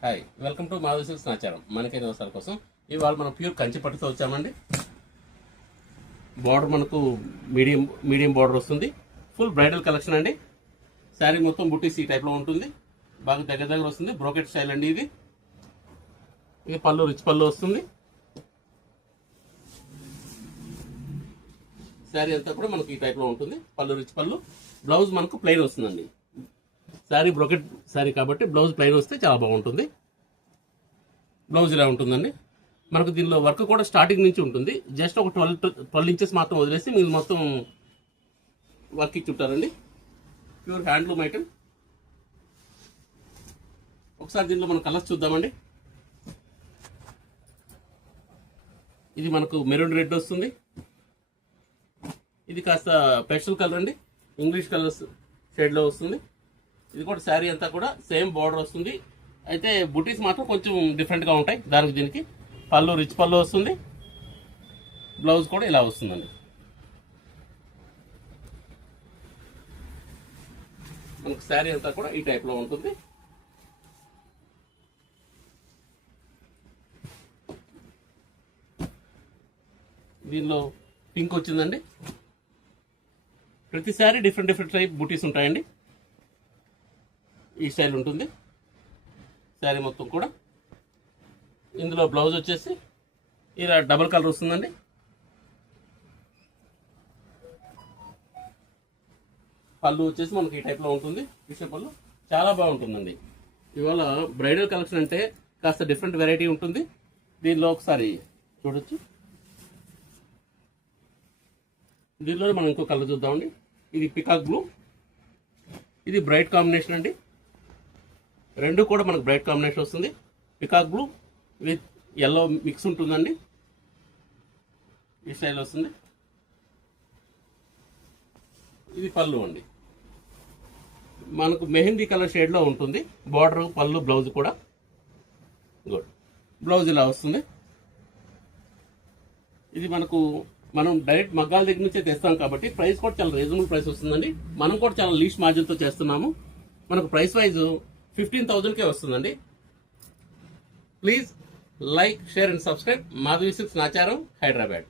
Hi, welcome to Madhavi silks Nacharam. మనకైన అవసరాల కోసం ఇవాళ మనం ప్యూర్ కంచి పట్టుతో వచ్చామండి. బార్డర్ మనకు మీడియం బార్డర్ వస్తుంది. ఫుల్ బ్రైడల్ కలెక్షన్ అండి. శారీ మొత్తం బుట్టీస్ ఈ టైప్లో ఉంటుంది. బాగా దగ్గర వస్తుంది. బ్రోకెట్ స్టైల్ అండి ఇది. ఇది పళ్ళు, రిచ్ పళ్ళు వస్తుంది. శారీ అంతా కూడా మనకు ఈ టైప్లో ఉంటుంది. పళ్ళు, రిచ్ పళ్ళు. బ్లౌజ్ మనకు ప్లెయిన్ వస్తుందండి. శారీ బ్రోకెట్ శారీ కాబట్టి బ్లౌజ్ ప్లెయిన్ వస్తే చాలా బాగుంటుంది. బ్లౌజ్ ఇలా ఉంటుందండి. మనకు దీనిలో వర్క్ కూడా స్టార్టింగ్ నుంచి ఉంటుంది. జస్ట్ ఒక 12 ఇంచెస్ మాత్రం వదిలేసి మీరు మొత్తం వర్క్ ఇచ్చుంటారండి. Pure handloom item. ఒకసారి దీనిలో మనం కలర్స్ చూద్దామండి. ఇది మనకు మెరూన్ రెడ్ వస్తుంది. ఇది కాస్త పెస్టల్ కలర్ అండి. ఇంగ్లీష్ కలర్స్ షేడ్లో వస్తుంది. ఇది కూడా శారీ అంతా కూడా సేమ్ బార్డర్ వస్తుంది. అయితే బుటీస్ మాత్రం కొంచెం డిఫరెంట్గా ఉంటాయి. దానికి దీనికి పళ్ళు, రిచ్ పళ్ళు వస్తుంది. బ్లౌజ్ కూడా ఇలా వస్తుందండి. మనకు శారీ అంతా కూడా ఈ టైప్లో ఉంటుంది. దీనిలో పింక్ వచ్చిందండి. ప్రతి శారీ డిఫరెంట్ టైప్ బుటీస్ ఉంటాయండి. ఈ స్టైల్ ఉంటుంది శారీ మొత్తం కూడా. ఇందులో బ్లౌజ్ వచ్చేసి ఇలా డబుల్ కలర్ వస్తుందండి. పళ్ళు వచ్చేసి మనకి ఈ టైప్లో ఉంటుంది. విషయ పళ్ళు చాలా బాగుంటుందండి. ఇవాళ బ్రైడల్ కలెక్షన్ అంటే కాస్త డిఫరెంట్ వెరైటీ ఉంటుంది. దీనిలో ఒకసారి చూడొచ్చు. దీనిలో మనం ఇంకో కలర్ చూద్దామండి. ఇది పికాక్ బ్లూ. ఇది బ్రైట్ కాంబినేషన్ అండి. రెండు కూడా మనకు బ్రైట్ కాంబినేషన్ వస్తుంది. Peacock blue with yellow mix ఉంటుందండి. ఈ స్టైల్ వస్తుంది. ఇది పళ్ళు అండి. మనకు మెహందీ కలర్ షేడ్లో ఉంటుంది. బార్డర్, పళ్ళు, బ్లౌజ్ కూడా గుడ్. బ్లౌజ్ ఇలా వస్తుంది. ఇది మనం డైరెక్ట్ మగ్గాల దగ్గర నుంచే తెస్తాం కాబట్టి ప్రైస్ కూడా చాలా రీజనబుల్ ప్రైస్ వస్తుందండి. మనం కూడా చాలా లీస్ట్ మార్జిన్తో చేస్తున్నాము. మనకు ప్రైస్ వైజ్ 15,000కే వస్తుందండి. Please like, share and subscribe. Madhavi silks Nacharam, Hyderabad.